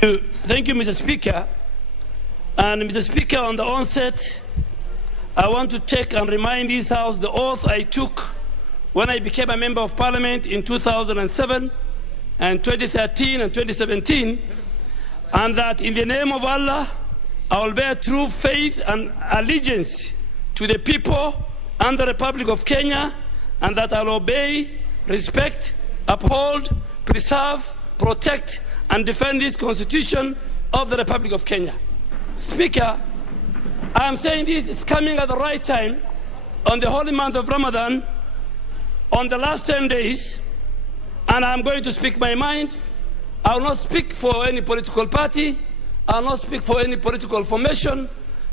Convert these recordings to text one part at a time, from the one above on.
Thank you, Mr. Speaker. And Mr. Speaker, on the onset, I want to take and remind this House the oath I took when I became a member of Parliament in 2007 and 2013 and 2017, and that in the name of Allah, I will bear true faith and allegiance to the people and the Republic of Kenya, and that I will obey, respect, uphold, preserve, protect, and defend this Constitution of the Republic of Kenya. Speaker, I am saying this, it's coming at the right time on the holy month of Ramadan, on the last 10 days, and I'm going to speak my mind. I will not speak for any political party. I will not speak for any political formation.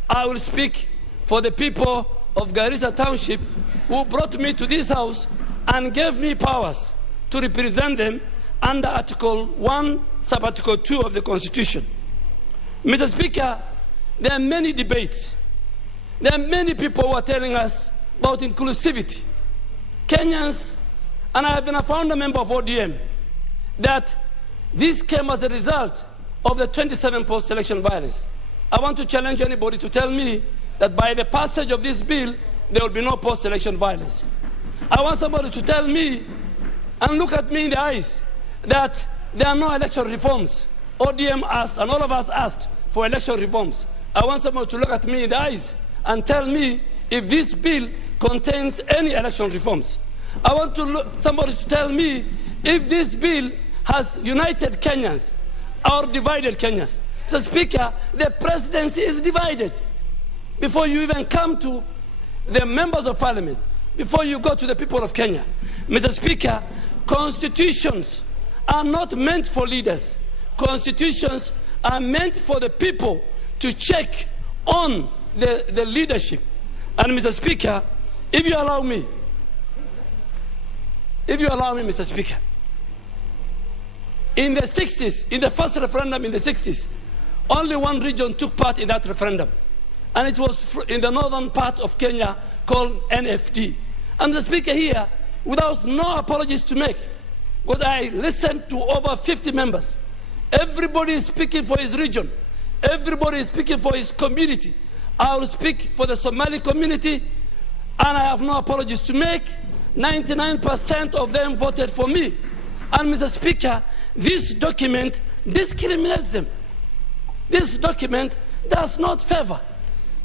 I will speak for the people of Garissa Township who brought me to this House and gave me powers to represent them under Article 1, Sub-Article 2 of the Constitution. Mr. Speaker, there are many debates. There are many people who are telling us about inclusivity. Kenyans, and I have been a founder member of ODM, that this came as a result of the 27 post-election violence. I want to challenge anybody to tell me that by the passage of this bill, there will be no post-election violence. I want somebody to tell me and look at me in the eyes that there are no election reforms. ODM asked, and all of us asked, for election reforms. I want someone to look at me in the eyes and tell me if this bill contains any election reforms. I want somebody to tell me if this bill has united Kenyans or divided Kenyans. So, Speaker, the presidency is divided. Before you even come to the members of Parliament, before you go to the people of Kenya, Mr. Speaker, constitutions are not meant for leaders. Constitutions are meant for the people to check on the leadership. And Mr. Speaker, if you allow me, Mr. Speaker, in the 60s, in the first referendum in the 60s, only one region took part in that referendum. And it was in the northern part of Kenya called NFD. And the Speaker here, without no apologies to make, because I listened to over 50 members. Everybody is speaking for his region. Everybody is speaking for his community. I will speak for the Somali community, and I have no apologies to make. 99% of them voted for me. And Mr. Speaker, this document discriminates them. This document does not favor.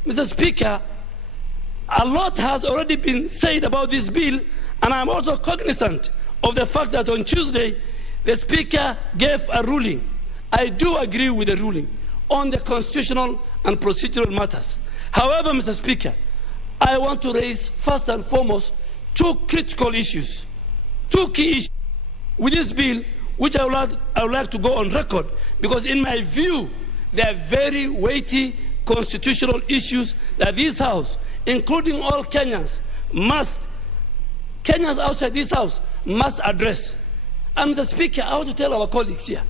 Mr. Speaker, a lot has already been said about this bill, and I'm also cognizant of the fact that on Tuesday, the Speaker gave a ruling. I do agree with the ruling on the constitutional and procedural matters. However, Mr. Speaker, I want to raise first and foremost two critical issues, two key issues with this bill, which I would like to go on record, because in my view, they are very weighty constitutional issues that this House, including all Kenyans outside this House, must address. And Mr. Speaker, I want to tell our colleagues here,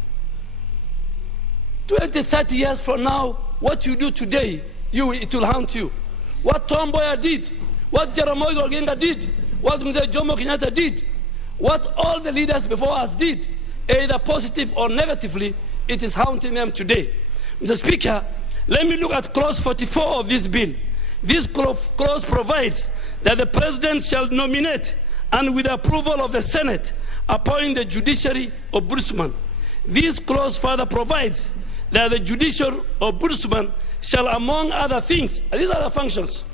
20, 30 years from now, what you do today, it will haunt you. What Tom Mboya did, what Jaramogi Oginga did, what Mzee Jomo Kenyatta did, what all the leaders before us did, either positive or negatively, it is haunting them today. Mr. Speaker, let me look at clause 44 of this bill. This clause provides that the President shall nominate and with the approval of the Senate, appoint the judiciary ombudsman. This clause further provides that the judicial ombudsman shall, among other things, these are the functions,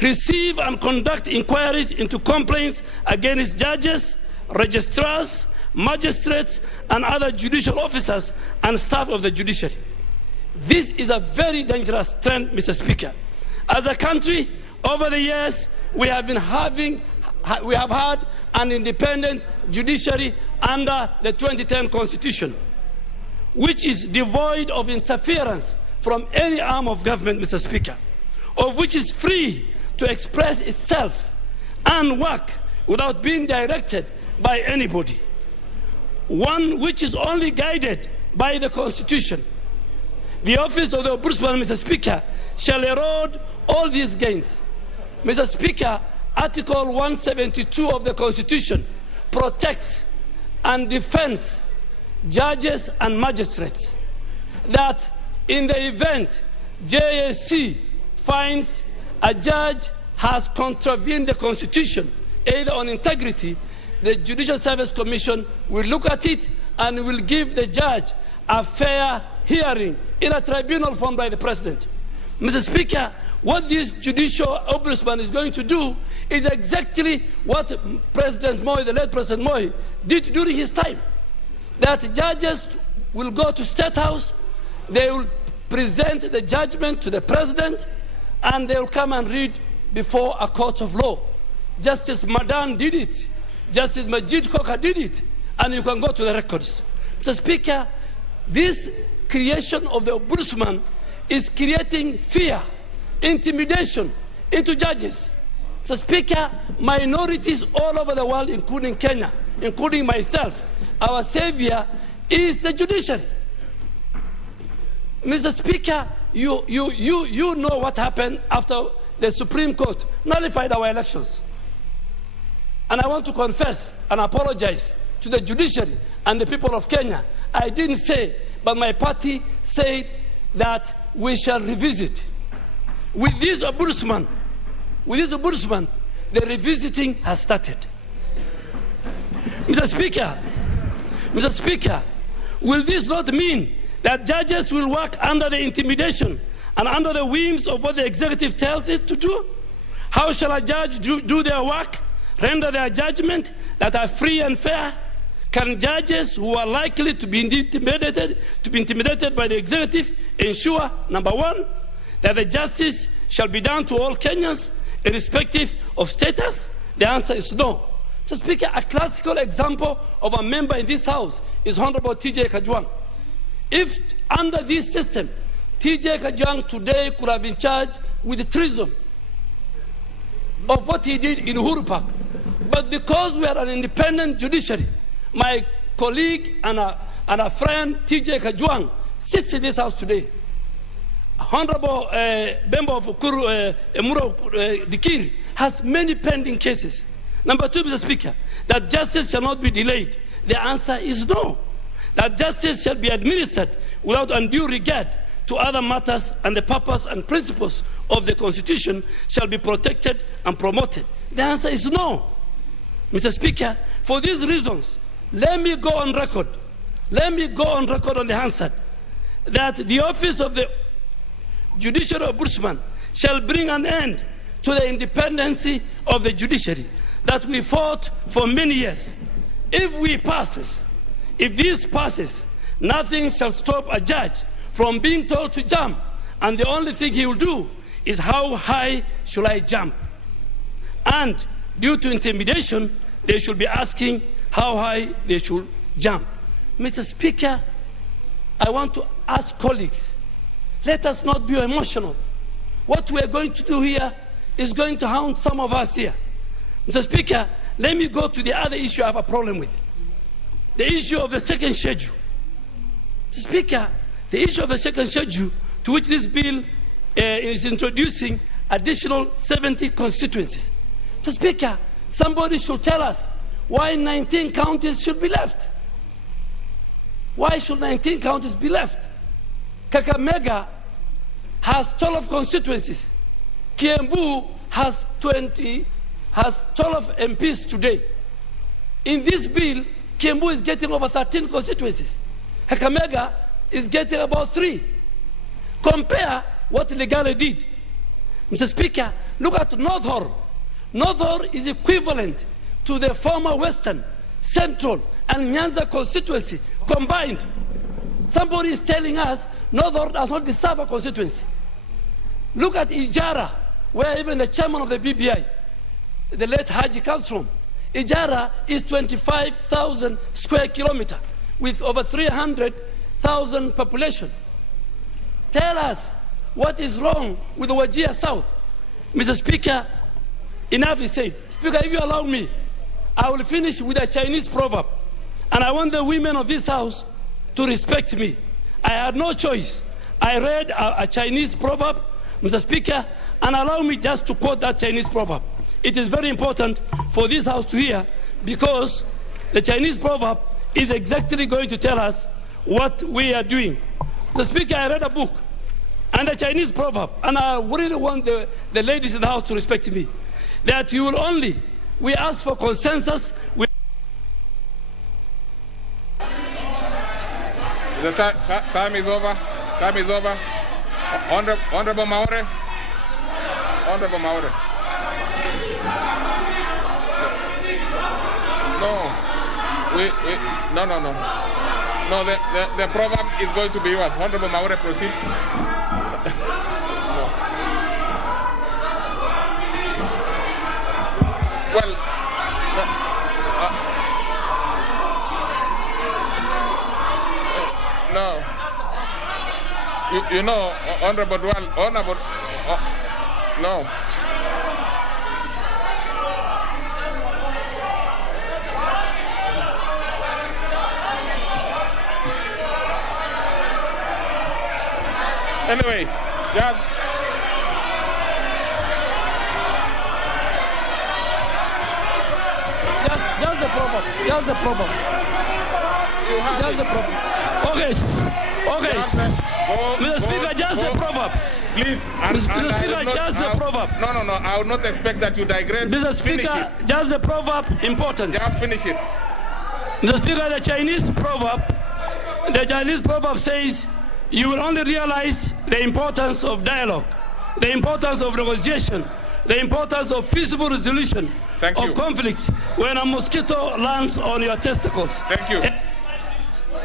receive and conduct inquiries into complaints against judges, registrars, magistrates, and other judicial officers and staff of the judiciary. This is a very dangerous trend, Mr. Speaker. As a country, over the years, we have had an independent judiciary under the 2010 Constitution, which is devoid of interference from any arm of government, Mr. Speaker, of which is free to express itself and work without being directed by anybody. One which is only guided by the Constitution. The office of the Ombudsman, Mr. Speaker, shall erode all these gains. Mr. Speaker, Article 172 of the Constitution protects and defends judges and magistrates that in the event JSC finds a judge has contravened the Constitution, either on integrity, the Judicial Service Commission will look at it and will give the judge a fair hearing in a tribunal formed by the President. Mr. Speaker, what this judicial ombudsman is going to do is exactly what President Moi, the late President Moi, did during his time. That judges will go to State House, they will present the judgment to the President, and they will come and read before a court of law. Justice Madan did it. Justice Majid Koka did it. And you can go to the records. Mr. Speaker, this creation of the ombudsman is creating fear, intimidation into judges. Mr. Speaker, minorities all over the world, including Kenya, including myself, our savior is the judiciary. Mr. Speaker, you know what happened after the Supreme Court nullified our elections. And I want to confess and apologize to the judiciary and the people of Kenya. I didn't say, but my party said that we shall revisit. With this ombudsman, the revisiting has started. Mr. Speaker, will this not mean that judges will work under the intimidation and under the whims of what the executive tells it to do? How shall a judge do their work, render their judgment that are free and fair? Can judges who are likely to be intimidated by the executive ensure, number one, that the justice shall be done to all Kenyans, irrespective of status? The answer is no. Mr. Speaker, a classical example of a member in this House is Honorable T.J. Kajwang. If under this system, T.J. Kajwang today could have been charged with treason of what he did in Uhuru Park. But because we are an independent judiciary, my colleague and a friend, T.J. Kajwang, sits in this House today. Honorable member of Emuro Dikiri has many pending cases. Number two, Mr. Speaker, that justice shall not be delayed. The answer is no. That justice shall be administered without undue regard to other matters, and the purpose and principles of the Constitution shall be protected and promoted. The answer is no. Mr. Speaker, for these reasons, let me go on record on the answer that the office of the Judicial Ombudsman shall bring an end to the independency of the judiciary that we fought for many years. If this passes, nothing shall stop a judge from being told to jump, and the only thing he will do is how high should I jump? And due to intimidation, they should be asking how high they should jump. Mr. Speaker, I want to ask colleagues, let us not be emotional. What we are going to do here is going to haunt some of us here. Mr. Speaker, let me go to the other issue I have a problem with. The issue of the second schedule. Mr. Speaker, the issue of the second schedule, to which this bill is introducing additional 70 constituencies. Mr. Speaker, somebody should tell us why 19 counties should be left. Why should 19 counties be left? Kakamega has 12 constituencies. Kiambu has 12 MPs today. In this bill, Kiambu is getting over 13 constituencies. Kakamega is getting about 3. Compare what Legale did. Mr. Speaker, look at North Horr. North Horr is equivalent to the former Western, Central, and Nyanza constituency combined. Somebody is telling us North Horr does not deserve a constituency. Look at Ijara, where even the chairman of the BBI, the late Haji, comes from. Ijara is 25,000 square kilometers with over 300,000 population. Tell us what is wrong with the Wajir South. Mr. Speaker, enough is said. Speaker, if you allow me, I will finish with a Chinese proverb. And I want the women of this House to respect me. I had no choice. I read a Chinese proverb, Mr. Speaker, and allow me just to quote that Chinese proverb. It is very important for this House to hear, because the Chinese proverb is exactly going to tell us what we are doing. The Speaker, I read a book and a Chinese proverb, and I really want the ladies in the House to respect me, that you will only, we ask for consensus. The time is over. Time is over. Honorable Maore. Honorable Maore. No. No, the proverb is going to be yours. Honorable Maore, proceed. No. Well, no. You know, Honorable no. Anyway, just a proverb. Just a proverb. Just a proverb. Okay. Mr. Speaker, just a proverb. Please. Mr. Speaker, just a proverb. No. I would not expect that you digress. Mr. Speaker, just a proverb, important. Just finish it. Mr. Speaker, the Chinese proverb says, you will only realize the importance of dialogue, the importance of negotiation, the importance of peaceful resolution of conflicts when a mosquito lands on your testicles. Thank you.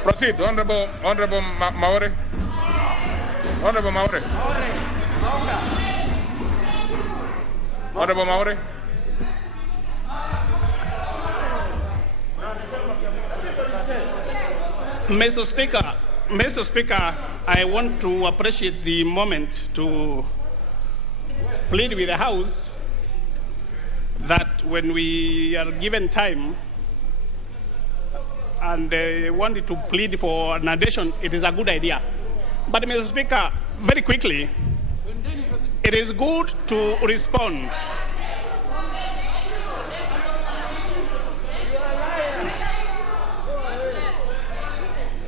Proceed, Honorable Maore. Honorable Maore. Honorable Maore. Mr. Speaker, I want to appreciate the moment to plead with the House that when we are given time and wanted to plead for an addition, it is a good idea. But Mr. Speaker, very quickly, it is good to respond.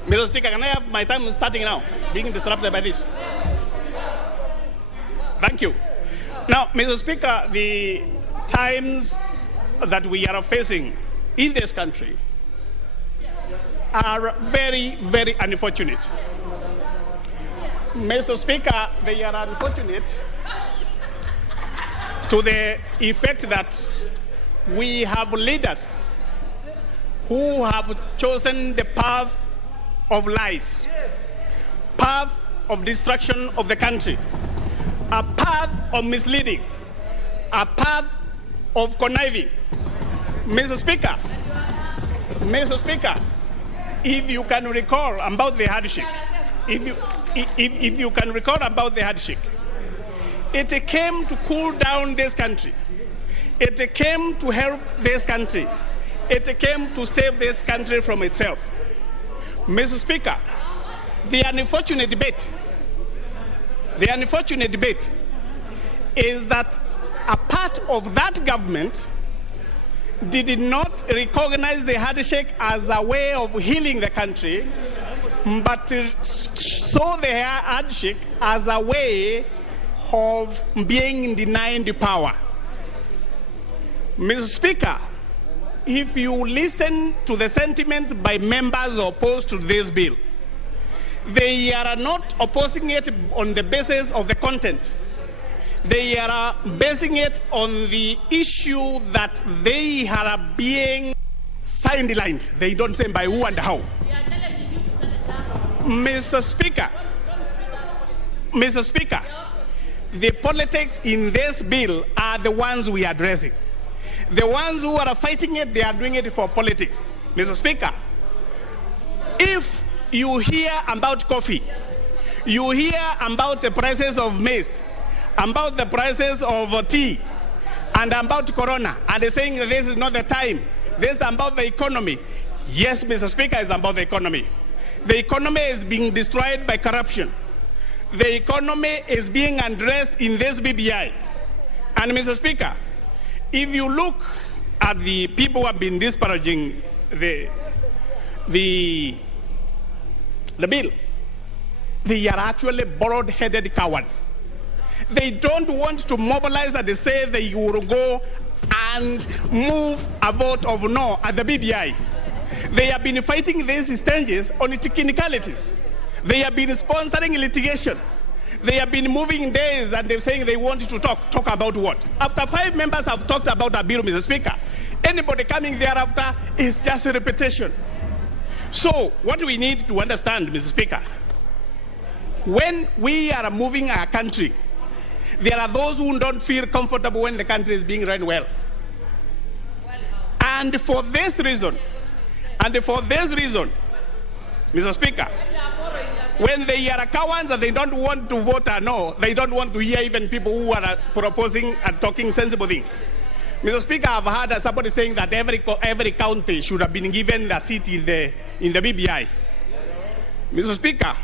Mr. Speaker, can I have my time starting now, being disrupted by this? Thank you. Now, Mr. Speaker, the times that we are facing in this country are very, very unfortunate. Mr. Speaker, they are unfortunate to the effect that we have leaders who have chosen the path of lies, path of destruction of the country, a path of misleading, a path of conniving. Mr. Speaker, if you can recall about the handshake, if you can recall about the handshake, it came to cool down this country. It came to help this country. It came to save this country from itself. Mr. Speaker, the unfortunate debate is that a part of that government did not recognize the handshake as a way of healing the country, but saw the handshake as a way of being denied the power. Mr. Speaker, if you listen to the sentiments by members opposed to this bill, they are not opposing it on the basis of the content. They are basing it on the issue that they are being sidelined. They don't say by who and how. Mr. Speaker, the politics in this bill are the ones we are addressing. The ones who are fighting it, they are doing it for politics. Mr. Speaker, if you hear about coffee, you hear about the prices of maize, about the prices of tea, and about corona, and they're saying this is not the time, this is about the economy. Yes, Mr. Speaker, it's about the economy. The economy is being destroyed by corruption. The economy is being addressed in this BBI. And Mr. Speaker, if you look at the people who have been disparaging the the bill, they are actually broad-headed cowards. They don't want to mobilize and they say they will go and move a vote of no at the BBI. They have been fighting these stages on technicalities. They have been sponsoring litigation. They have been moving days and they're saying they want to talk about what? After 5 members have talked about a bill, Mr. Speaker, anybody coming thereafter is just a repetition. So what we need to understand, Mr. Speaker, when we are moving our country, there are those who don't feel comfortable when the country is being run well. And for this reason, Mr. Speaker, when they are cowards and they don't want to vote or no, they don't want to hear even people who are proposing and talking sensible things. Mr. Speaker, I've heard somebody saying that every county should have been given a seat in the BBI. Mr. Speaker,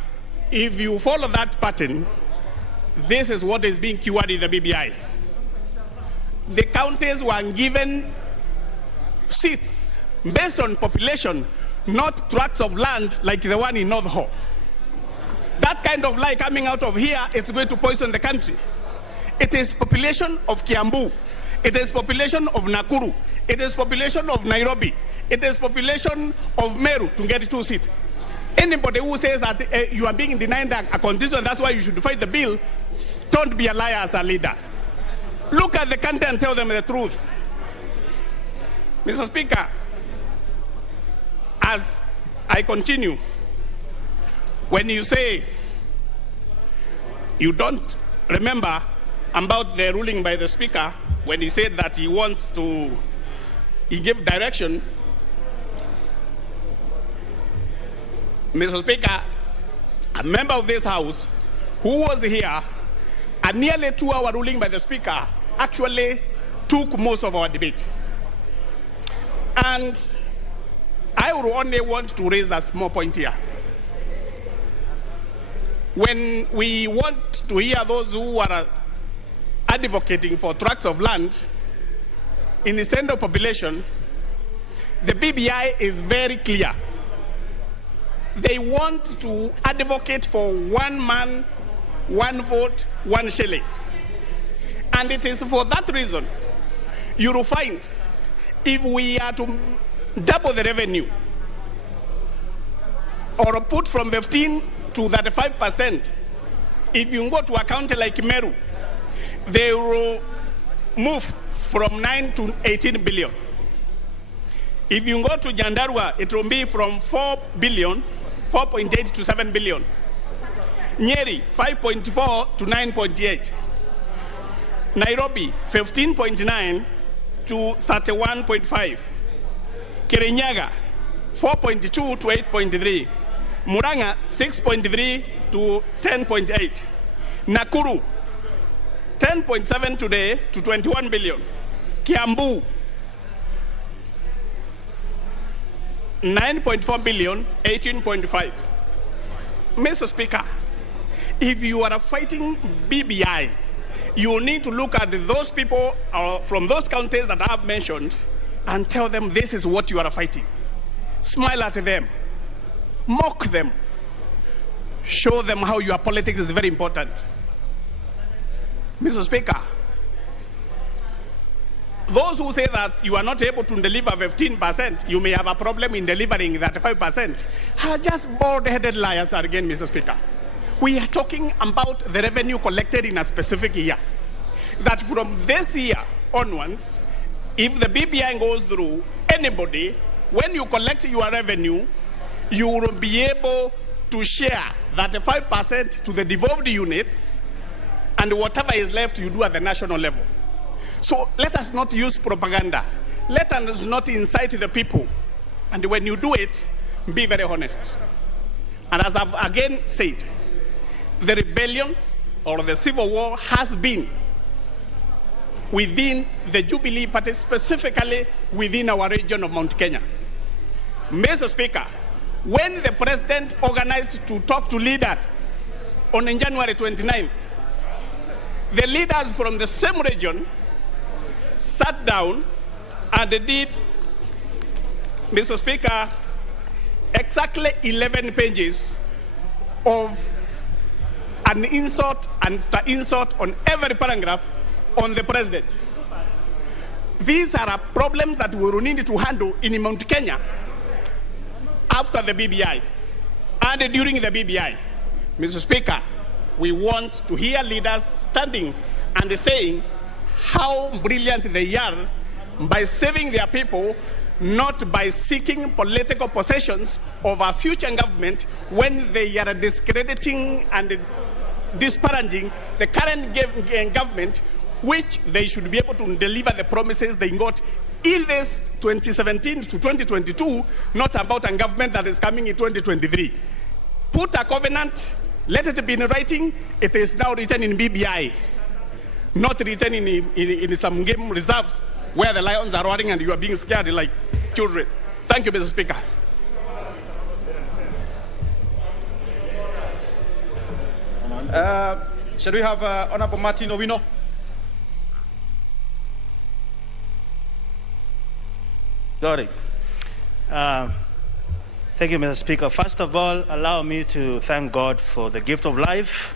if you follow that pattern, this is what is being cured in the BBI. The counties were given seats based on population, not tracts of land like the one in North Ho. That kind of lie coming out of here is going to poison the country. It is population of Kiambu. It is population of Nakuru. It is population of Nairobi. It is population of Meru to get 2 seats. Anybody who says that you are being denied a condition, that's why you should fight the bill, don't be a liar as a leader. Look at the country and tell them the truth. Mr. Speaker, as I continue, when you say you don't remember about the ruling by the Speaker when he said that he gave direction, Mr. Speaker, a member of this House who was here, a nearly 2-hour ruling by the Speaker actually took most of our debate. And I would only want to raise a small point here. When we want to hear those who are advocating for tracts of land in the standard population, the BBI is very clear. They want to advocate for 1 man, 1 vote, 1 shilling. And it is for that reason you will find if we are to double the revenue or put from 15 to 35%, if you go to a county like Meru, they will move from 9 to 18 billion. If you go to Jandarua, it will be from 4 billion, 4.8 to 7 billion. Nyeri, 5.4 to 9.8. Nairobi, 15.9 to 31.5. Kirinyaga, 4.2 to 8.3. Muranga, 6.3 to 10.8. Nakuru, 10.7 today to 21 billion. Kiambu, 9.4 billion, 18.5. Mr. Speaker, if you are fighting BBI, you need to look at those people from those counties that I have mentioned and tell them this is what you are fighting. Smile at them, mock them, show them how your politics is very important. Mr. Speaker, those who say that you are not able to deliver 15%, you may have a problem in delivering that 5%, are just bald-headed liars again, Mr. Speaker. We are talking about the revenue collected in a specific year. That from this year onwards, if the BBI goes through, anybody, when you collect your revenue, you will be able to share that 5% to the devolved units, and whatever is left you do at the national level. So let us not use propaganda. Let us not incite the people. And when you do it, be very honest. And as I've again said, the rebellion or the civil war has been within the Jubilee Party, specifically within our region of Mount Kenya. Mr. Speaker, when the president organized to talk to leaders on January 29th, the leaders from the same region sat down and they did, Mr. Speaker, exactly 11 pages of an insult and insult on every paragraph on the president. These are problems that we will need to handle in Mount Kenya after the BBI and during the BBI. Mr. Speaker, we want to hear leaders standing and saying how brilliant they are by saving their people, not by seeking political possessions of our future government when they are discrediting and disparaging the current government, which they should be able to deliver the promises they got in this 2017 to 2022, not about a government that is coming in 2023. Put a covenant, let it be in writing. It is now written in BBI, not written in some game reserves where the lions are roaring and you are being scared like children. Thank you, Mr. Speaker. Shall we have Honorable Martin Owino? Got it. Thank you, Mr. Speaker. First of all, allow me to thank God for the gift of life,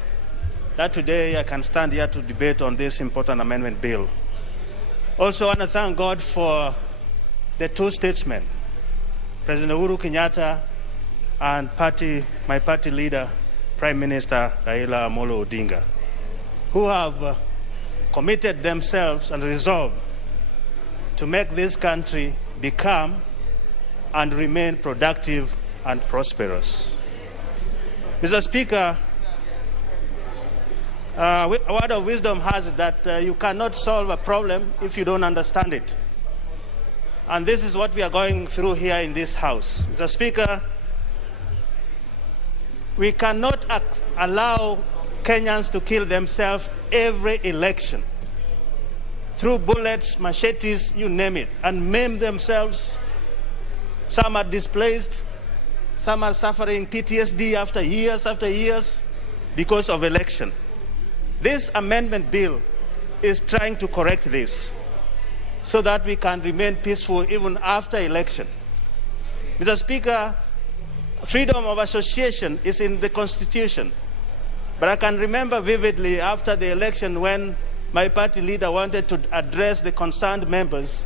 that today I can stand here to debate on this important amendment bill. Also, I want to thank God for the two statesmen, President Uhuru Kenyatta and my party leader, Prime Minister Raila Amolo Odinga, who have committed themselves and resolved to make this country become and remain productive and prosperous. Mr. Speaker, a word of wisdom has it that you cannot solve a problem if you don't understand it. And this is what we are going through here in this House. Mr. Speaker, we cannot allow Kenyans to kill themselves every election through bullets, machetes, you name it, and maim themselves. Some are displaced, some are suffering PTSD after years because of election. This amendment bill is trying to correct this so that we can remain peaceful even after election. Mr. Speaker, freedom of association is in the Constitution. But I can remember vividly after the election when my party leader wanted to address the concerned members.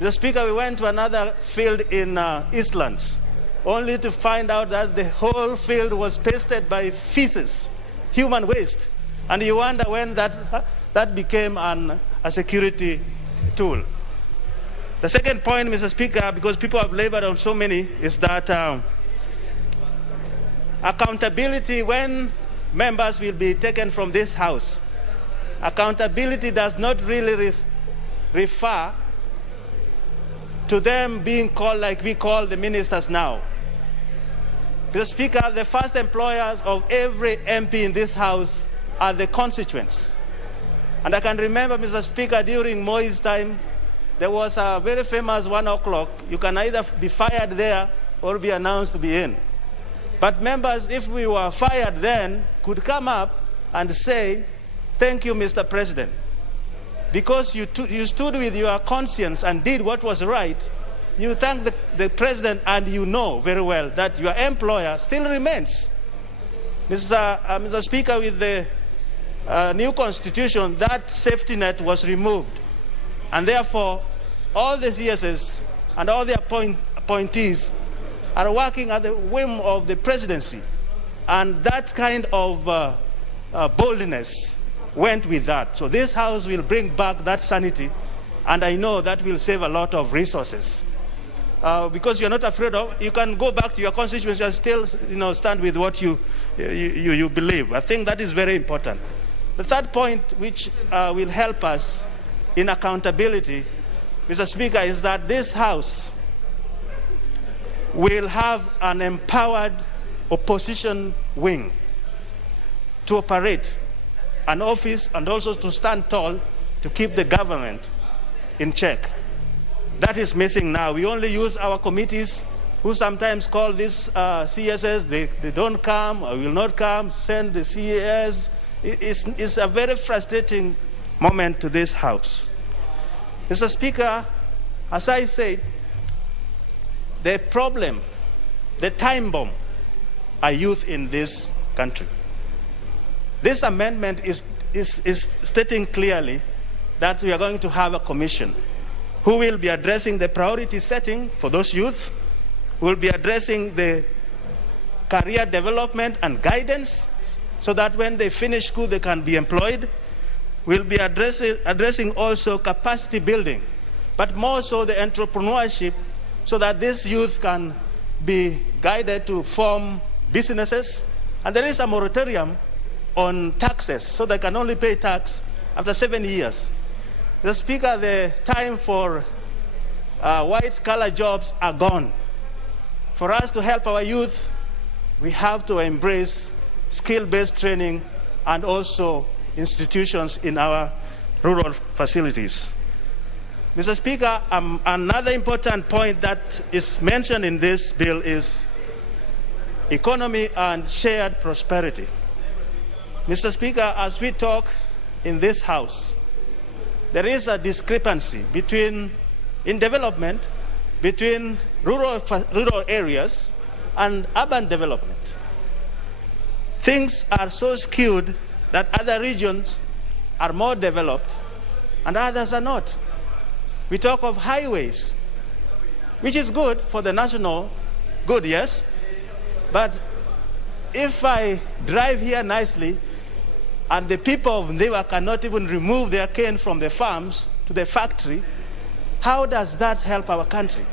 Mr. Speaker, we went to another field in Eastlands, only to find out that the whole field was pasted by feces, human waste. And you wonder when that became a security tool. The second point, Mr. Speaker, because people have labored on so many, is that accountability, when members will be taken from this House, accountability does not really refer to them being called like we call the ministers now. Mr. Speaker, the first employers of every MP in this House are the constituents. And I can remember, Mr. Speaker, during Moi's time, there was a very famous 1 o'clock. You can either be fired there or be announced to be in. But members, if we were fired then, could come up and say, thank you, Mr. President. Because you stood with your conscience and did what was right, you thank the president, and you know very well that your employer still remains. Mr. Speaker, with the new constitution, that safety net was removed. And therefore, all the CSs and all the appointees are working at the whim of the presidency. And that kind of boldness went with that. So this House will bring back that sanity, and I know that will save a lot of resources. Because you're not afraid of, you can go back to your constituency and still, stand with what you believe. I think that is very important. The third point, which will help us in accountability, Mr. Speaker, is that this House will have an empowered opposition wing to operate an office and also to stand tall to keep the government in check. That is missing now. We only use our committees, who sometimes call these CSS, they don't come or will not come, send the CAS. It's a very frustrating moment to this House. Mr. Speaker, as I said, the problem the time bomb are youth in this country. This amendment is stating clearly that we are going to have a commission who will be addressing the priority setting for those youth, who will be addressing the career development and guidance so that when they finish school they can be employed. We'll be addressing also capacity building, but more so the entrepreneurship so that this youth can be guided to form businesses. And there is a moratorium on taxes, so they can only pay tax after 7 years. The Speaker, the time for white-collar jobs are gone. For us to help our youth, we have to embrace skill-based training and also institutions in our rural facilities. Mr. Speaker, another important point that is mentioned in this bill is economy and shared prosperity. Mr. Speaker, as we talk in this House, there is a discrepancy in development between rural areas and urban development. Things are so skewed that other regions are more developed and others are not. We talk of highways, which is good for the national good, yes, but if I drive here nicely and the people of Ndewa cannot even remove their cane from the farms to the factory, how does that help our country?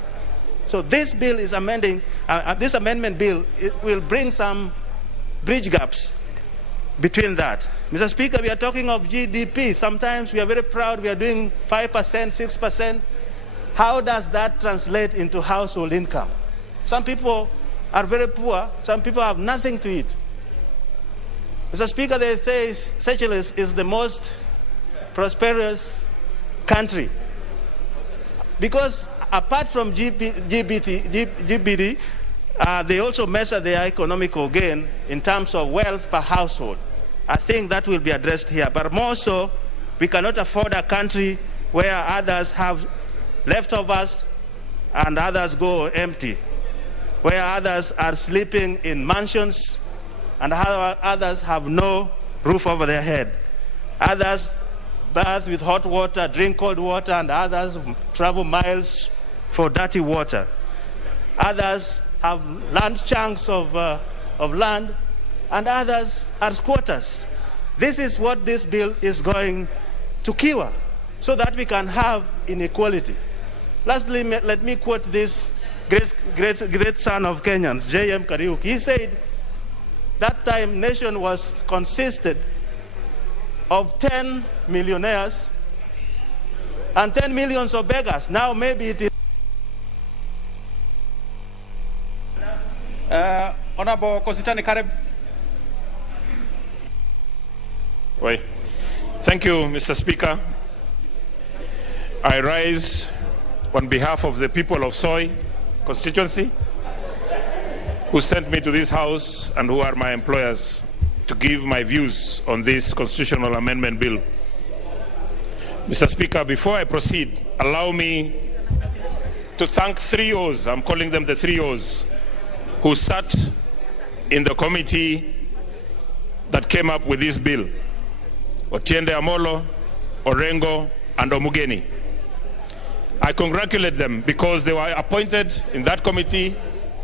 So this bill is this amendment bill, it will bring some bridge gaps between that. Mr. Speaker, we are talking of GDP. Sometimes we are very proud we are doing 5%, 6%. How does that translate into household income? Some people are very poor. Some people have nothing to eat. Mr. Speaker, they say Seychelles is the most prosperous country because apart from GDP, they also measure their economical gain in terms of wealth per household. I think that will be addressed here. But more so, we cannot afford a country where others have leftovers and others go empty, where others are sleeping in mansions and others have no roof over their head. Others bath with hot water, drink cold water, and others travel miles for dirty water. Others have land chunks of land, and others are squatters. This is what this bill is going to cure, so that we can have inequality. Lastly, let me quote this great son of Kenyans, J.M. Kariuki. He said, that time nation was consisted of 10 millionaires and 10 millions of beggars. Now maybe it is. Honorable Kositani Kareb. Wait. Thank you, Mr. Speaker. I rise on behalf of the people of Soy constituency who sent me to this House and who are my employers to give my views on this constitutional amendment bill. Mr. Speaker, before I proceed, allow me to thank 3 O's, I'm calling them the 3 O's, who sat in the committee that came up with this bill: Otiende Amolo, Orengo, and Omugeni. I congratulate them because they were appointed in that committee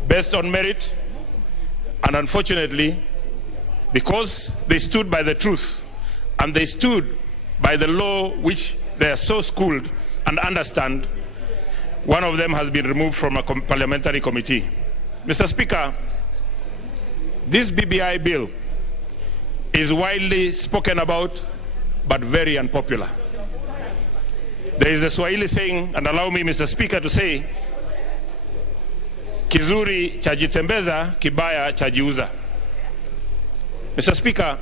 based on merit, and unfortunately, because they stood by the truth and they stood by the law which they are so schooled and understand, one of them has been removed from a parliamentary committee. Mr. Speaker, this BBI bill is widely spoken about but very unpopular. There is a Swahili saying, and allow me, Mr. Speaker, to say, kizuri chajitembeza, kibaya chajiuza. Mr. Speaker,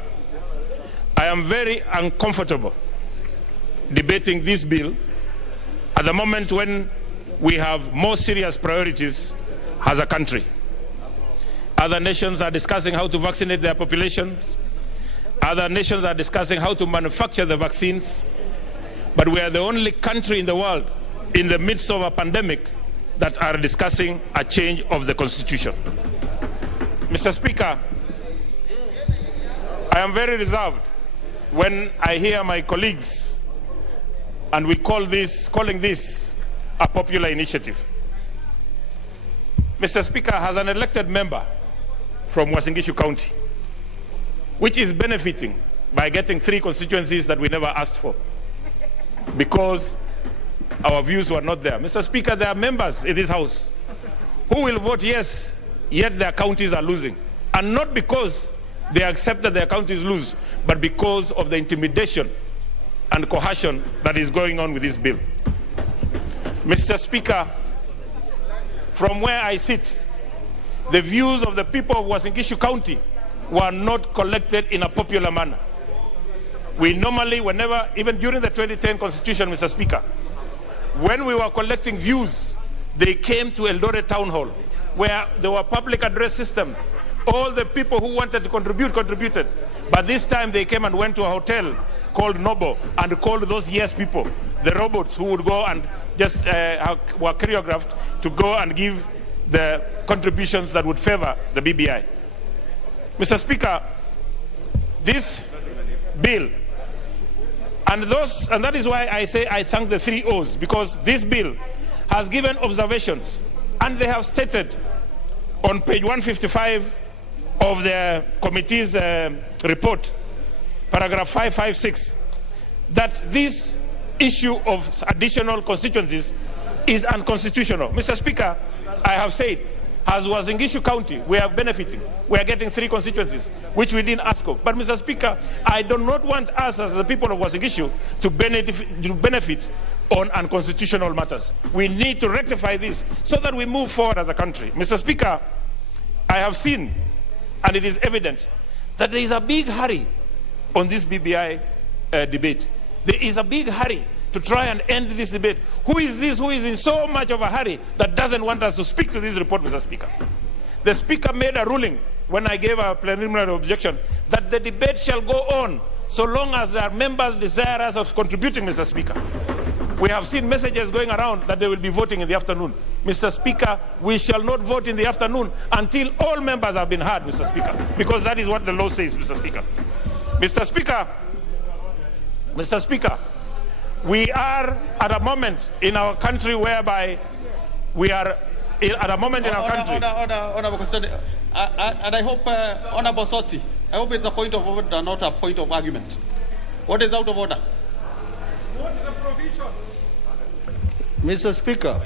I am very uncomfortable debating this bill at the moment when we have more serious priorities as a country. Other nations are discussing how to vaccinate their populations. Other nations are discussing how to manufacture the vaccines. But we are the only country in the world in the midst of a pandemic that are discussing a change of the Constitution. Mr. Speaker, I am very reserved when I hear my colleagues and we calling this a popular initiative. Mr. Speaker, as an elected member from Uasin Gishu County, which is benefiting by getting 3 constituencies that we never asked for because our views were not there. Mr. Speaker, there are members in this House who will vote yes, yet their counties are losing. And not because they accept that their counties lose, but because of the intimidation and coercion that is going on with this bill. Mr. Speaker, from where I sit, the views of the people of Uasin Gishu County were not collected in a popular manner. We normally, whenever, even during the 2010 Constitution, Mr. Speaker, when we were collecting views, they came to Eldoret Town Hall, where there were public address system. All the people who wanted to contribute, contributed. But this time they came and went to a hotel called Noble and called those yes people, the robots who would go and just were choreographed to go and give the contributions that would favor the BBI. Mr. Speaker, this bill, and that is why I say I thank the 3 O's, because this bill has given observations, and they have stated on page 155 of the committee's report, paragraph 556, that this issue of additional constituencies is unconstitutional. Mr. Speaker, I have said, as Uasin Gishu County, we are benefiting. We are getting 3 constituencies, which we didn't ask of. But Mr. Speaker, I do not want us as the people of Uasin Gishu to benefit on unconstitutional matters. We need to rectify this so that we move forward as a country. Mr. Speaker, I have seen, and it is evident, that there is a big hurry on this BBI debate. There is a big hurry to try and end this debate. Who is this who is in so much of a hurry that doesn't want us to speak to this report, Mr. Speaker? The Speaker made a ruling when I gave a preliminary objection that the debate shall go on so long as there are members desirous of contributing, Mr. Speaker. We have seen messages going around that they will be voting in the afternoon. Mr. Speaker, we shall not vote in the afternoon until all members have been heard, Mr. Speaker, because that is what the law says, Mr. Speaker. Mr. Speaker, we are at a moment in our country whereby we are at a moment in our country. Honorable question. And I hope, Honorable Sotsi, I hope it's a point of order, not a point of argument. What is out of order? Mr. Speaker,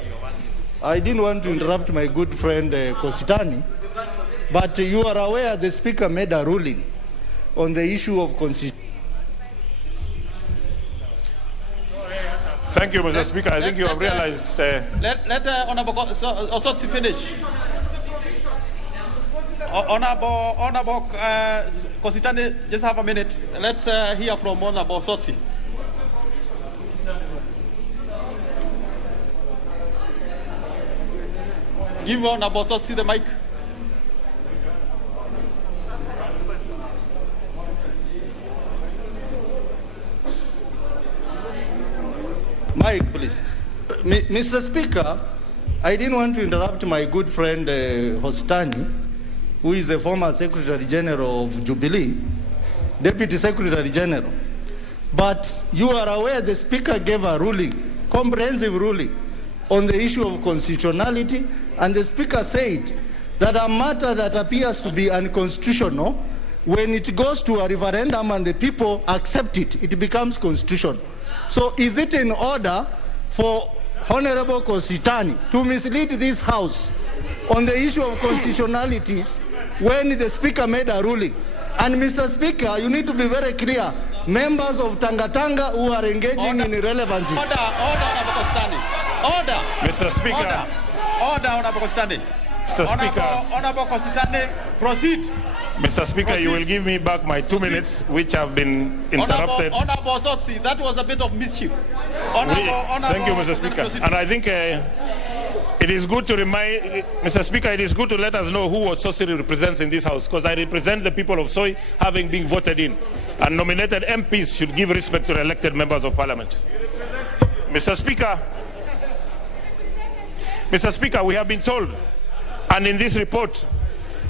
I didn't want to interrupt my good friend Kositani, but you are aware the Speaker made a ruling on the issue of constitution. Thank you, Mr. Speaker. I think you have realized... Let Honorable Osotsi finish. Honorable Kositani, just have a minute. Let's hear from Honorable Osotsi. Give Honorable Osotsi the mic. Mike, please. Mr. Speaker, I didn't want to interrupt my good friend Hostani, who is a former Secretary General of Jubilee, Deputy Secretary General. But you are aware the Speaker gave a ruling, comprehensive ruling, on the issue of constitutionality, and the Speaker said that a matter that appears to be unconstitutional, when it goes to a referendum and the people accept it, it becomes constitutional. So is it in order for Honorable Kositani to mislead this House on the issue of constitutionalities when the Speaker made a ruling? And Mr. Speaker, you need to be very clear. Members of Tanga who are engaging in irrelevancies. Order, Honorable Kositani. Order. Mr. Speaker. Order, Honorable Kositani. Mr. Speaker. Honorable Kositani, proceed. Mr. Speaker, proceed. You will give me back my 2 minutes, which have been interrupted. Honorable Sotsi, that was a bit of mischief. Thank you, Mr. Speaker. And I think it is good to remind, Mr. Speaker, it is good to let us know who Sotsi represents in this House, because I represent the people of Soy, having been voted in. And nominated MPs should give respect to the elected members of Parliament. Mr. Speaker, Mr. Speaker, we have been told, and in this report,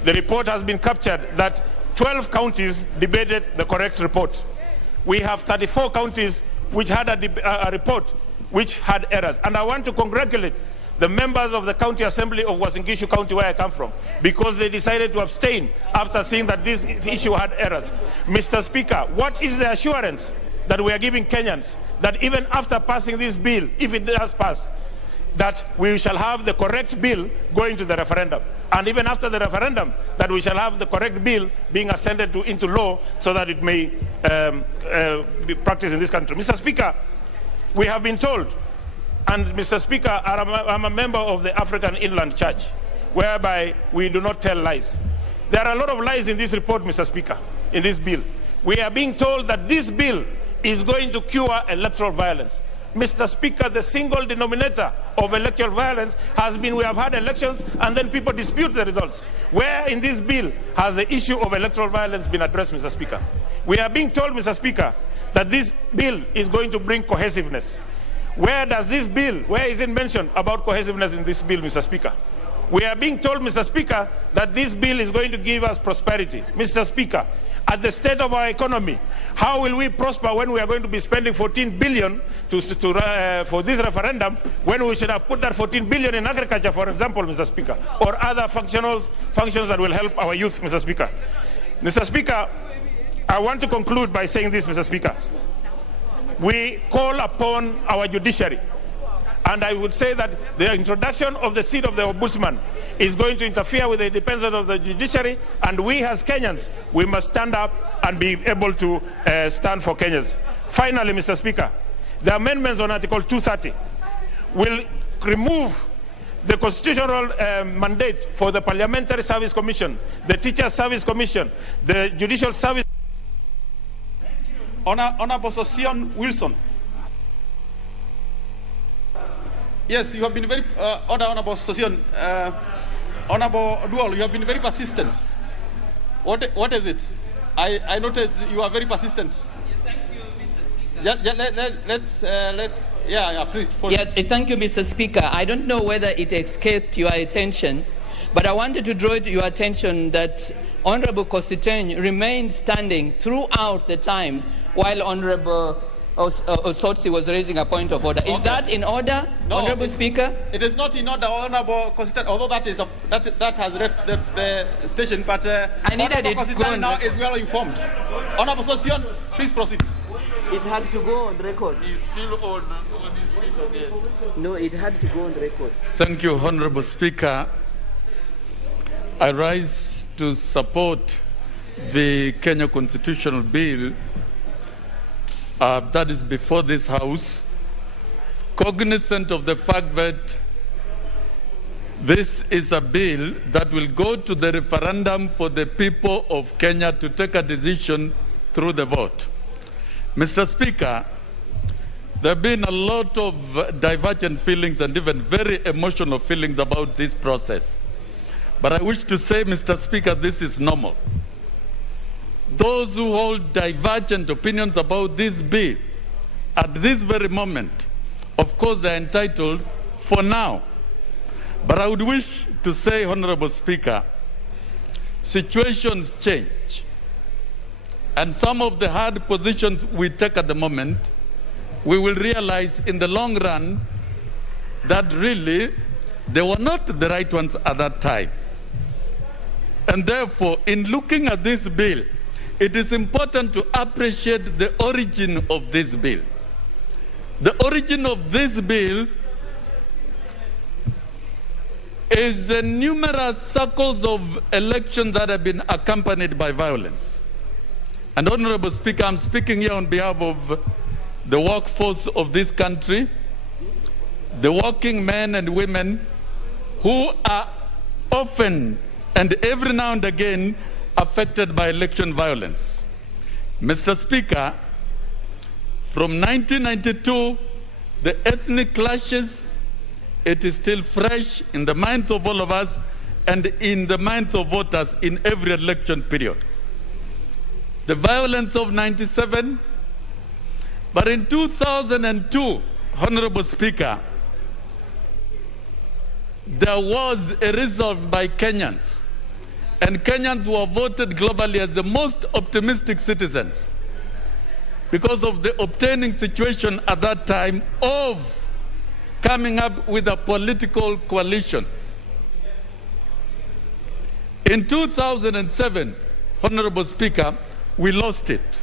the report has been captured that 12 counties debated the correct report. We have 34 counties which had a report which had errors. And I want to congratulate the members of the County Assembly of Uasin Gishu County, where I come from, because they decided to abstain after seeing that this issue had errors. Mr. Speaker, what is the assurance that we are giving Kenyans that even after passing this bill, if it does pass, that we shall have the correct bill going to the referendum, and even after the referendum, that we shall have the correct bill being ascended into law so that it may be practiced in this country? Mr. Speaker, we have been told, and Mr. Speaker, I'm a member of the African Inland Church, whereby we do not tell lies. There are a lot of lies in this report, Mr. Speaker, in this bill. We are being told that this bill is going to cure electoral violence. Mr. Speaker, the single denominator of electoral violence has been we have had elections and then people dispute the results. Where in this bill has the issue of electoral violence been addressed, Mr. Speaker? We are being told, Mr. Speaker, that this bill is going to bring cohesiveness. Where does this bill, where is it mentioned about cohesiveness in this bill, Mr. Speaker? We are being told, Mr. Speaker, that this bill is going to give us prosperity. Mr. Speaker, at the state of our economy, how will we prosper when we are going to be spending 14 billion for this referendum, when we should have put that 14 billion in agriculture, for example, Mr. Speaker, or other functions that will help our youth, Mr. Speaker? Mr. Speaker, I want to conclude by saying this, Mr. Speaker. We call upon our judiciary, and I would say that the introduction of the seat of the ombudsman is going to interfere with the independence of the judiciary, and we as Kenyans, we must stand up and be able to stand for Kenyans. Finally, Mr. Speaker, the amendments on Article 230 will remove the constitutional mandate for the Parliamentary Service Commission, the Teachers Service Commission, the Judicial Service. Honorable Sosion Wilson. Yes, you have been very, Honorable Sosion, Honorable Dual, you have been very persistent. What is it? I noted you are very persistent. Thank you, Mr. Speaker. Thank you, Mr. Speaker. I don't know whether it escaped your attention, but I wanted to draw to your attention that Honorable Kositeny remained standing throughout the time while Honorable Osotsi was raising a point of order. Is that in order, no, Honorable Speaker? It is not in order, Honorable Kositeny, although that has left the station, but I needed it to go now is well informed. Honorable Sosion, please proceed. It had to go on record. It's still on his feet again. No, it had to go on record. Thank you, Honorable Speaker. I rise to support the Kenya Constitutional Bill that is before this House, cognizant of the fact that this is a bill that will go to the referendum for the people of Kenya to take a decision through the vote. Mr. Speaker, there have been a lot of divergent feelings and even very emotional feelings about this process. But I wish to say, Mr. Speaker, this is normal. Those who hold divergent opinions about this bill at this very moment, of course, are entitled for now. But I would wish to say, Honorable Speaker, situations change. And some of the hard positions we take at the moment, we will realize in the long run that really they were not the right ones at that time. And therefore, in looking at this bill, it is important to appreciate the origin of this bill. The origin of this bill is the numerous circles of elections that have been accompanied by violence. And Honorable Speaker, I'm speaking here on behalf of the workforce of this country, the working men and women who are often and every now and again affected by election violence. Mr. Speaker, from 1992, the ethnic clashes, it is still fresh in the minds of all of us and in the minds of voters in every election period. The violence of 97, but in 2002, Honorable Speaker, there was a resolve by Kenyans, and Kenyans were voted globally as the most optimistic citizens because of the obtaining situation at that time of coming up with a political coalition. In 2007, Honorable Speaker, we lost it,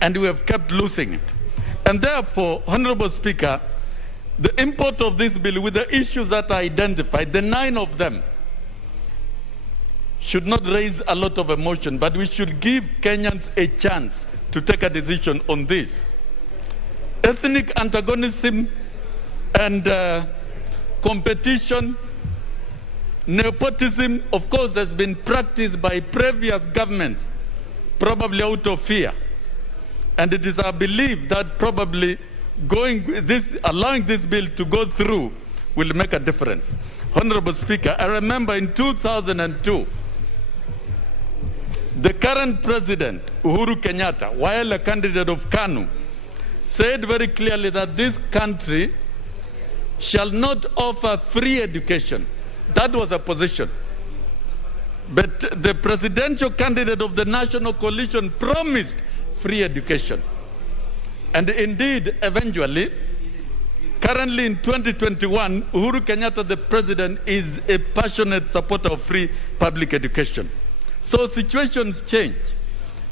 and we have kept losing it. And therefore, Honorable Speaker, the import of this bill with the issues that are identified, the 9 of them, should not raise a lot of emotion, but we should give Kenyans a chance to take a decision on this. Ethnic antagonism and competition, nepotism, of course, has been practiced by previous governments, probably out of fear. And it is our belief that probably allowing this bill to go through will make a difference. Honorable Speaker, I remember in 2002, the current president, Uhuru Kenyatta, while a candidate of KANU, said very clearly that this country shall not offer free education. That was a position. But the presidential candidate of the National Coalition promised free education. And indeed, eventually, currently in 2021, Uhuru Kenyatta, the president, is a passionate supporter of free public education. So situations change.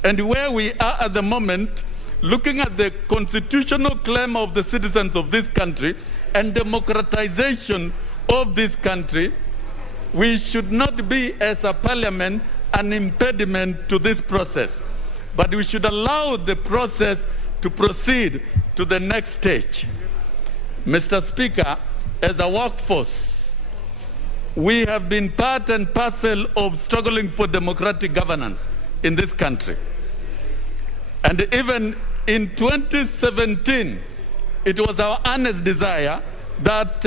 And where we are at the moment, looking at the constitutional claim of the citizens of this country and democratization of this country, we should not be, as a parliament, an impediment to this process. But we should allow the process to proceed to the next stage. Mr. Speaker, as a workforce, we have been part and parcel of struggling for democratic governance in this country. And even in 2017, it was our earnest desire that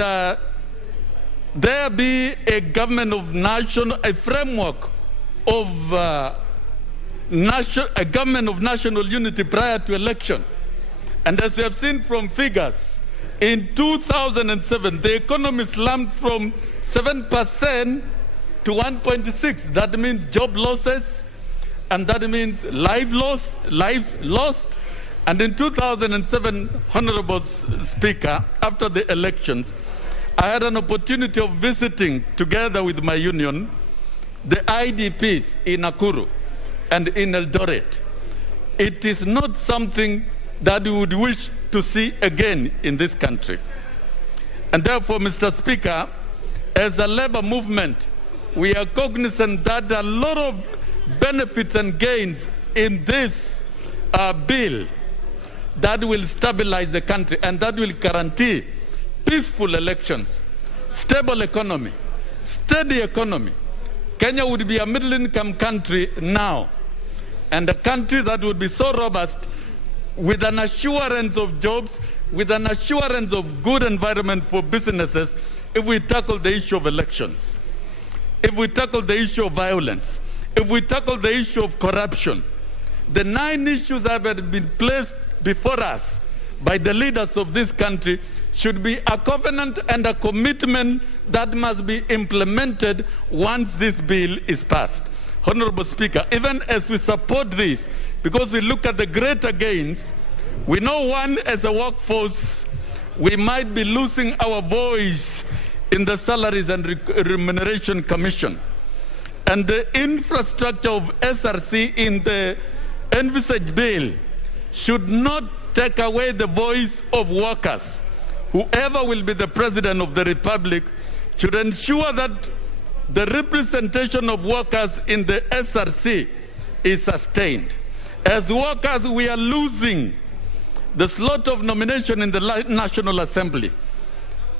there be a government of a framework of a government of national unity prior to election. And as you have seen from figures, in 2007, the economy slumped from 7% to 1.6%. That means job losses, and that means lives lost. And in 2007, Honorable Speaker, after the elections, I had an opportunity of visiting, together with my union, the IDPs in Nakuru and in Eldoret. It is not something that we would wish to see again in this country. And therefore, Mr. Speaker, as a labor movement, we are cognizant that there are a lot of benefits and gains in this bill that will stabilize the country and that will guarantee peaceful elections, stable economy, steady economy. Kenya would be a middle-income country now, and a country that would be so robust with an assurance of jobs, with an assurance of good environment for businesses if we tackle the issue of elections, if we tackle the issue of violence, if we tackle the issue of corruption. The 9 issues that have been placed before us by the leaders of this country should be a covenant and a commitment that must be implemented once this bill is passed. Honorable Speaker, even as we support this, because we look at the greater gains, we know, one, as a workforce, we might be losing our voice in the Salaries and Remuneration Commission. And the infrastructure of SRC in the envisaged bill should not take away the voice of workers. Whoever will be the President of the Republic should ensure that the representation of workers in the SRC is sustained. As workers, we are losing the slot of nomination in the National Assembly.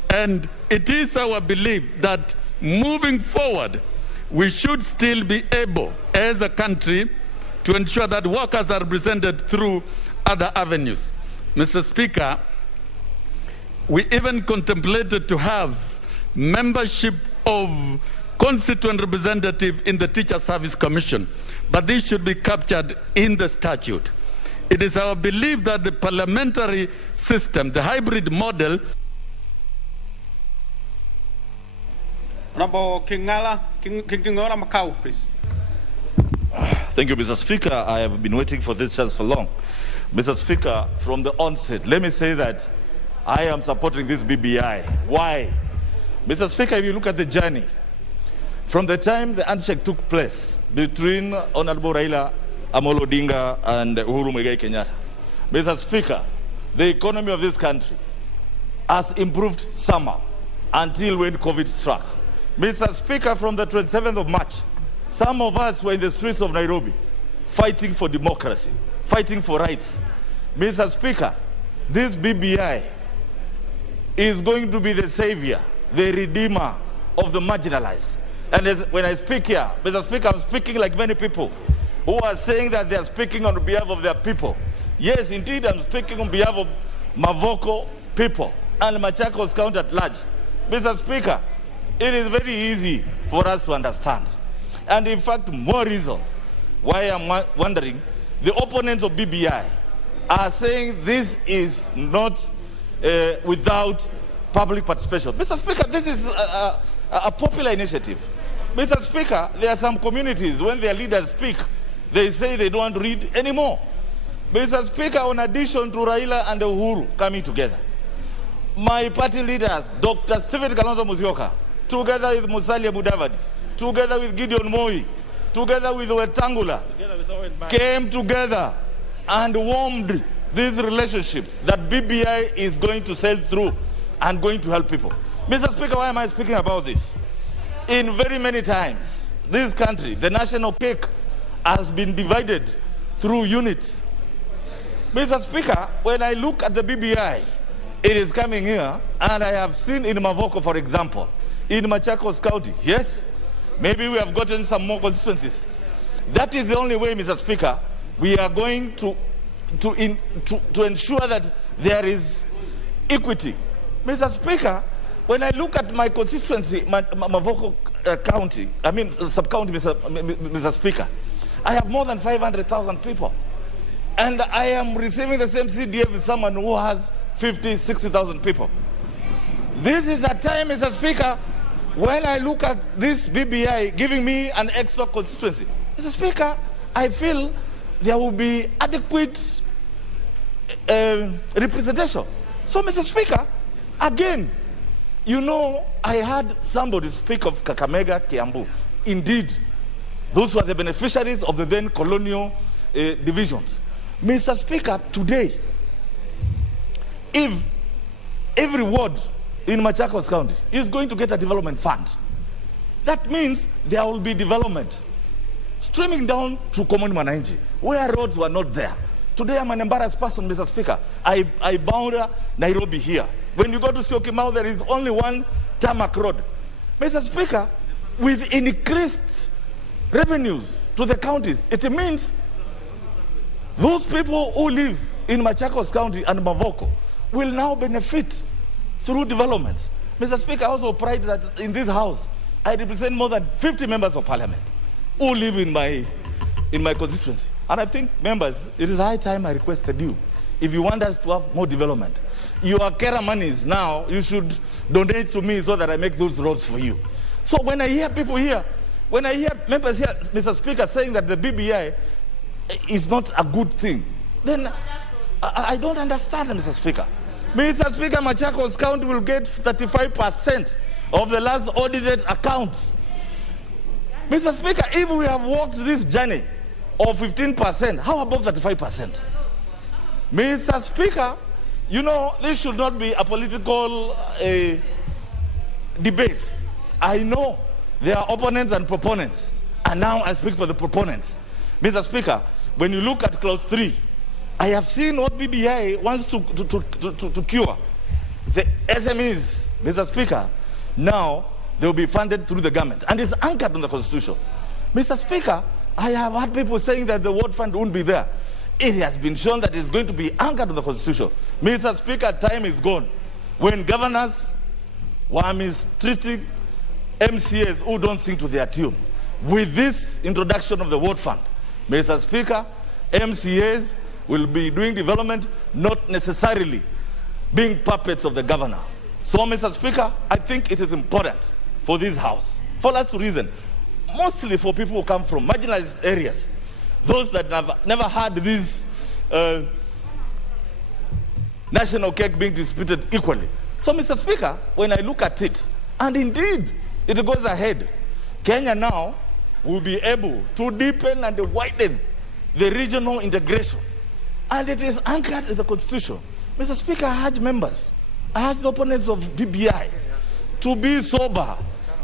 And it is our belief that moving forward, we should still be able, as a country, to ensure that workers are represented through other avenues. Mr. Speaker, we even contemplated to have membership of constituent representative in the Teacher Service Commission, but this should be captured in the statute. It is our belief that the parliamentary system, the hybrid model, Honorable Kingala Macau, please. Thank you, Mr. Speaker. I have been waiting for this chance for long. Mr. Speaker, from the onset, let me say that I am supporting this BBI. Why? Mr. Speaker, if you look at the journey, from the time the handshake took place between Honorable Raila Amolo Odinga and Uhuru Muigai Kenyatta, Mr. Speaker, the economy of this country has improved somehow until when COVID struck. Mr. Speaker, from the 27th of March, some of us were in the streets of Nairobi fighting for democracy, fighting for rights. Mr. Speaker, this BBI is going to be the savior, the redeemer of the marginalized. And when I speak here, Mr. Speaker, I'm speaking like many people who are saying that they are speaking on behalf of their people. Yes, indeed, I'm speaking on behalf of Mavoko people and Machakos County at large. Mr. Speaker, it is very easy for us to understand. And in fact, more reason why I'm wondering, the opponents of BBI are saying this is not without public participation. Mr. Speaker, this is a popular initiative. Mr. Speaker, there are some communities, when their leaders speak, they say they don't want to read anymore. Mr. Speaker, in addition to Raila and Uhuru coming together, my party leaders, Dr. Stephen Kalonzo Musyoka, together with Musalia Mudavadi, together with Gideon Moi, together with Wetangula, came together and warmed this relationship that BBI is going to sail through and going to help people. Mr. Speaker, why am I speaking about this? In very many times, this country, the national cake, has been divided through units. Mr. Speaker, when I look at the BBI, it is coming here, and I have seen in Mavoko, for example, in Machakos County, yes, maybe we have gotten some more constituencies. That is the only way, Mr. Speaker, we are going to ensure that there is equity. Mr. Speaker, when I look at my constituency, Mavoko County, sub-county, Mr. Speaker, I have more than 500,000 people. And I am receiving the same CDF with someone who has 50, 60,000 people. This is a time, Mr. Speaker, when I look at this BBI giving me an extra constituency. Mr. Speaker, I feel there will be adequate representation. So, Mr. Speaker, again, you know, I had somebody speak of Kakamega, Kiambu. Indeed, those were the beneficiaries of the then colonial divisions. Mr. Speaker, today, if every ward in Machakos County is going to get a development fund, that means there will be development streaming down to common Mwananchi, where roads were not there. Today, I'm an embarrassed person, Mr. Speaker. I bound Nairobi here. When you go to Syokimau, there is only one tarmac road. Mr. Speaker, with increased revenues to the counties, it means those people who live in Machakos County and Mavoko will now benefit through developments. Mr. Speaker, I also pride that in this house, I represent more than 50 members of parliament who live in my constituency. And I think, members, it is high time I requested you, if you want us to have more development, your Kera monies now, you should donate to me so that I make those roads for you. So when I hear people here, when I hear members here, Mr. Speaker, saying that the BBI is not a good thing, then I don't understand, Mr. Speaker. Mr. Speaker, Machakos County will get 35% of the last audited accounts. Mr. Speaker, if we have walked this journey of 15%, how about 35%? Mr. Speaker, you know, this should not be a political debate. I know there are opponents and proponents, and now I speak for the proponents. Mr. Speaker, when you look at clause 3, I have seen what BBI wants to cure. The SMEs, Mr. Speaker, now they will be funded through the government, and it's anchored in the Constitution. Mr. Speaker, I have heard people saying that the word fund won't be there. It has been shown that it's going to be anchored in the Constitution. Mr. Speaker, time is gone when governors were mistreating MCAs who don't sing to their tune. With this introduction of the word fund, Mr. Speaker, MCAs will be doing development, not necessarily being puppets of the governor. So, Mr. Speaker, I think it is important for this house. For lots of reasons. Mostly for people who come from marginalized areas. Those that have never had this national cake being distributed equally. So, Mr. Speaker, when I look at it, and indeed it goes ahead, Kenya now will be able to deepen and widen the regional integration. And it is anchored in the Constitution. Mr. Speaker, I urge members, I urge the opponents of BBI to be sober.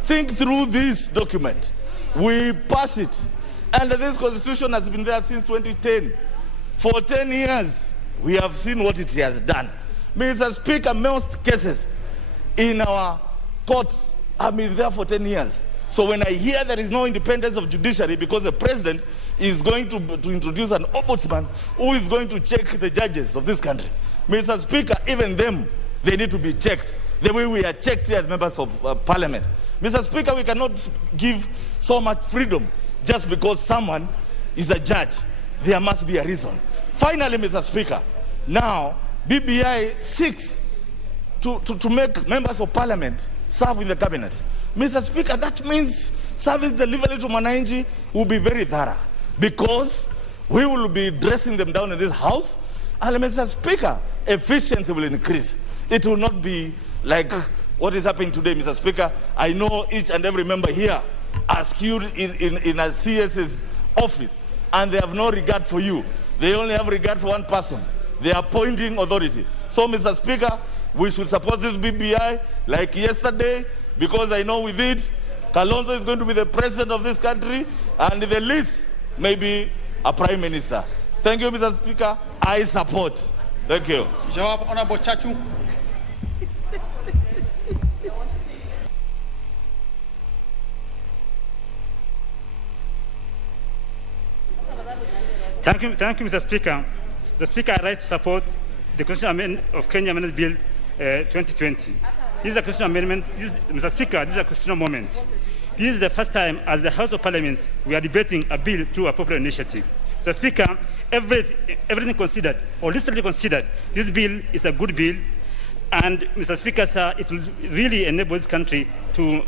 Think through this document. We pass it. And this Constitution has been there since 2010. For 10 years, we have seen what it has done. Mr. Speaker, most cases in our courts have been there for 10 years. So when I hear there is no independence of judiciary because the president is going to introduce an ombudsman who is going to check the judges of this country, Mr. Speaker, even them, they need to be checked the way we are checked here as members of parliament. Mr. Speaker, we cannot give so much freedom just because someone is a judge. There must be a reason. Finally, Mr. Speaker, now BBI seeks to make members of parliament serve in the cabinet. Mr. Speaker, that means service delivery to Mwananchi will be very thorough because we will be dressing them down in this house. And Mr. Speaker, efficiency will increase. It will not be like what is happening today, Mr. Speaker. I know each and every member here are skewed in a CS's office and they have no regard for you. They only have regard for one person, the appointing authority. So, Mr. Speaker, we should support this BBI like yesterday because I know with it, Kalonzo is going to be the president of this country and the least maybe a prime minister. Thank you, Mr. Speaker. I support. Thank you. Jawab Honorable Chachu. Thank you, Mr. Speaker. The Speaker, I rise to support the Constitutional Amendment of Kenya Amendment Bill 2020. This is a constitutional amendment. Mr. Speaker, this is a constitutional moment. This is the first time as the House of Parliament we are debating a bill through a popular initiative. Mr. Speaker, everything considered, or literally considered, this bill is a good bill. And Mr. Speaker, sir, it will really enable this country to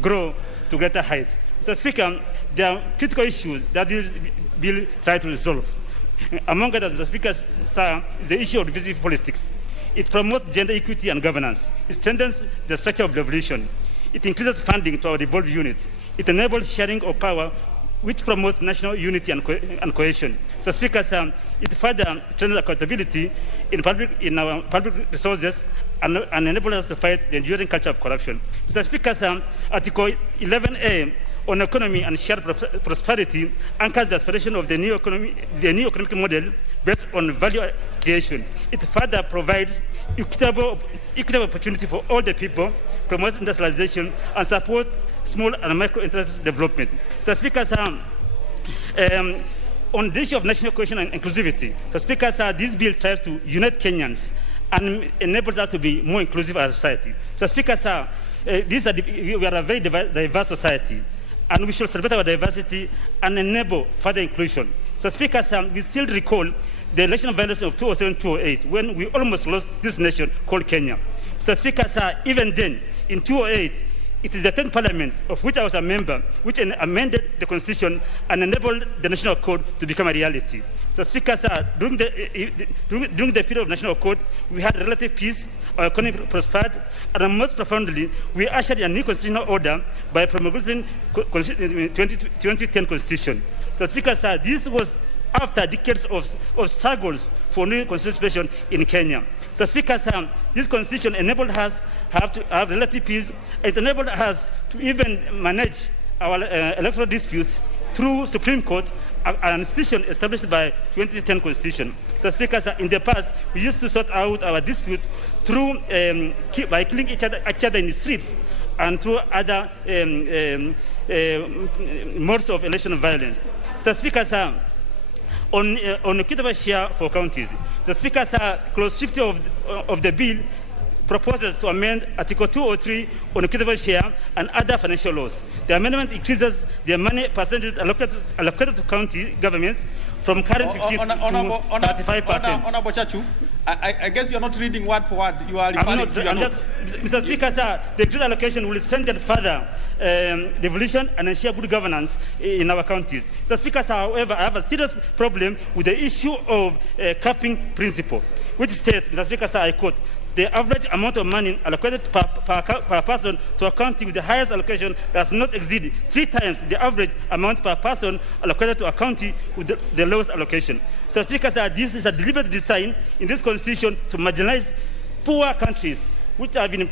grow to greater heights. Mr. Speaker, there are critical issues that this bill tries to resolve. Among others, Mr. Speaker, sir, is the issue of divisive politics. It promotes gender equity and governance. It strengthens the structure of devolution. It increases funding to our devolved units. It enables sharing of power, which promotes national unity and cohesion. Mr. Speaker, sir, it further strengthens accountability in our public resources and enables us to fight the enduring culture of corruption. Mr. Speaker, sir, Article 11A on economy and shared prosperity anchors the aspiration of the new economic model based on value creation. It further provides equitable opportunity for all the people, promotes industrialization, and supports small and micro enterprise development. Mr. Speaker, sir, on the issue of national cohesion and inclusivity, Mr. Speaker, sir, this bill tries to unite Kenyans and enables us to be more inclusive as a society. Mr. Speaker, sir, we are a very diverse society, and we should celebrate our diversity and enable further inclusion. So, Speaker, sir, we still recall the election violence of 2007-2008 when we almost lost this nation called Kenya. So, Speaker, sir, even then, in 2008, it is the 10th Parliament, of which I was a member, which amended the Constitution and enabled the National Code to become a reality. So, Speaker, sir, during the period of National Code, we had relative peace, our economy prospered, and most profoundly, we ushered a new constitutional order by promulgating the 2010 Constitution. So, Speaker, sir, this was after decades of struggles for new constitution in Kenya. So, Speaker, sir, this constitution enabled us to have relative peace. It enabled us to even manage our electoral disputes through Supreme Court, an institution established by 2010 Constitution. So, Speaker, sir, in the past, we used to sort out our disputes through by killing each other in the streets and through other modes of election violence. So, Speaker, sir, on equitable share for counties, the Speaker, sir, clause 50 of the bill proposes to amend Article 203 on equitable share and other financial laws. The amendment increases the money percentage allocated to county governments from current 50 to 35%. Honorable Chachu, I guess you're not reading word for word. You are referring to your notes. Mr. Speaker, sir, the increased allocation will strengthen further devolution and ensure good governance in our counties. Mr. Speaker, sir, however, I have a serious problem with the issue of capping principle, which states, Mr. Speaker, sir, I quote, the average amount of money allocated per person to a county with the highest allocation does not exceed 3 times the average amount per person allocated to a county with the lowest allocation. So, Speaker, sir, this is a deliberate design in this constitution to marginalize poor countries, which have been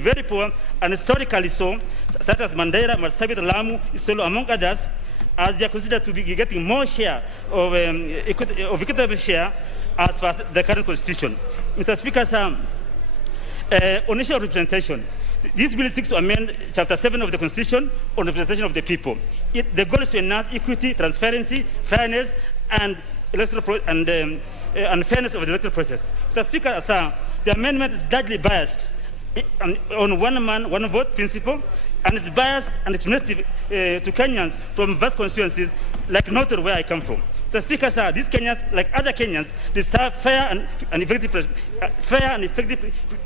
very poor and historically so, such as Mandera, Marsabit, Lamu, Isolo, among others, as they are considered to be getting more share of equitable share as per the current constitution. Mr. Speaker, sir, on issue of representation, this bill seeks to amend Chapter 7 of the Constitution on representation of the people. The goal is to enhance equity, transparency, fairness, and fairness of the electoral process. Mr. Speaker, sir, the amendment is largely biased on one man, one vote principle, and it's biased and discriminative to Kenyans from vast constituencies like Northern, where I come from. So, Speaker, sir, these Kenyans, like other Kenyans, deserve fair and effective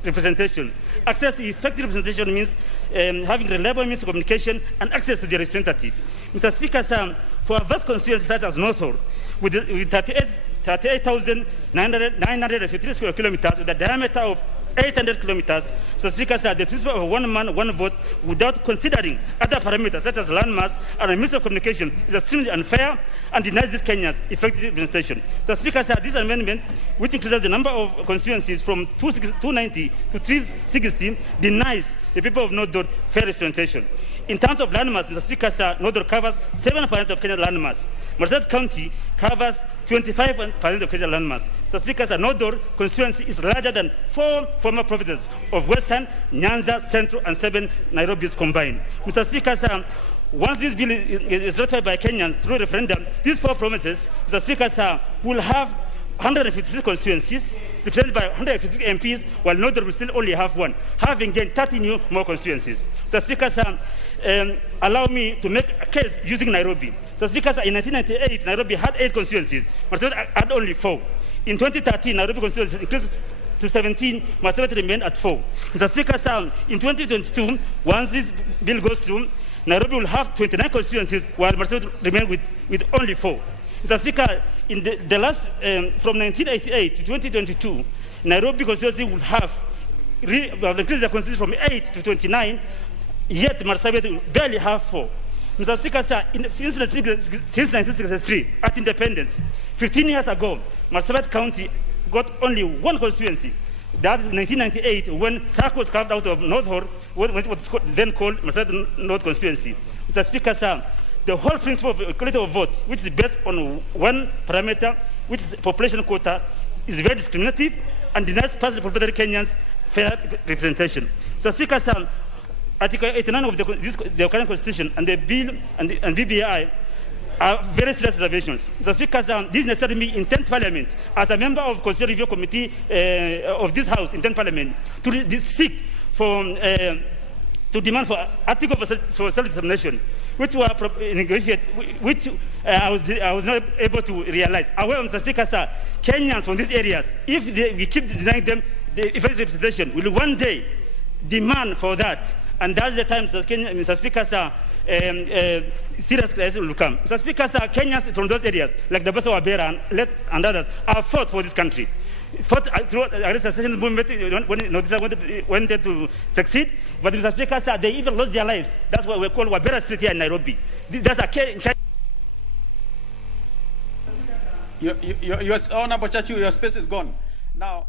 representation. Access to effective representation means having reliable means of communication and access to the representative. Mr. Speaker, sir, for a vast constituency such as Northern, with 38,953 square kilometers, with a diameter of 800 kilometers, Mr. Speaker, sir, the principle of one man, one vote, without considering other parameters such as land mass and means of communication, is extremely unfair and denies these Kenyans effective representation. Mr. Speaker, sir, this amendment, which increases the number of constituencies from 290 to 360, denies the people of Northern fair representation. In terms of land mass, Mr. Speaker, sir, Northern covers 7% of Kenya's land mass. Marsabit County covers 25% of Kenya's land mass. Mr. Speaker, sir, Northern constituency is larger than 4 former provinces of Western, Nyanza, Central, and 7 Nairobis combined. Mr. Speaker, sir, once this bill is ratified by Kenyans through referendum, these 4 provinces, Mr. Speaker, sir, will have 156 constituencies, represented by 156 MPs, while Northern will still only have 1, having gained 30 more constituencies. Mr. Speaker, sir, allow me to make a case using Nairobi. Mr. Speaker, sir, in 1998, Nairobi had 8 constituencies, Marsabit had only 4. In 2013, Nairobi constituencies increased to 17, Marsabit remained at 4. Mr. Speaker, sir, in 2022, once this bill goes through, Nairobi will have 29 constituencies, while Marsabit remain with only 4. Mr. Speaker, in the last, from 1988 to 2022, Nairobi constituency will have increased the constituency from 8 to 29, yet Marsabit will barely have 4. Mr. Speaker, sir, since 1963, at independence, 15 years ago, Marsabit County got only 1 constituency. That is 1998, when SACO was carved out of North Hor, what was then called Marsabit North constituency. Mr. Speaker, sir, the whole principle of equality of vote, which is based on 1 parameter, which is population quota, is very discriminative and denies participatory Kenyans fair representation. Mr. Speaker, sir, Article 89 of the current constitution and the bill and BBI are very serious reservations. Mr. Speaker, sir, this necessitated me in 10th Parliament, as a member of the Constitutional Review Committee of this House in 10th Parliament, to seek for, to demand for article for self-determination, which were negotiated, which I was not able to realize. However, Mr. Speaker, sir, Kenyans from these areas, if we keep denying them the effective representation, will one day demand for that. And that's the time, Mr. Speaker, sir, serious crisis will come. Mr. Speaker, sir, Kenyans from those areas, like the Basa Wabera and others, have fought for this country. Fought through the secession movement when wanted to succeed. But Mr. Speaker, sir, they even lost their lives. That's what we call Wabera Street here in Nairobi. That's a Honorable Chachu, your space is gone. Now.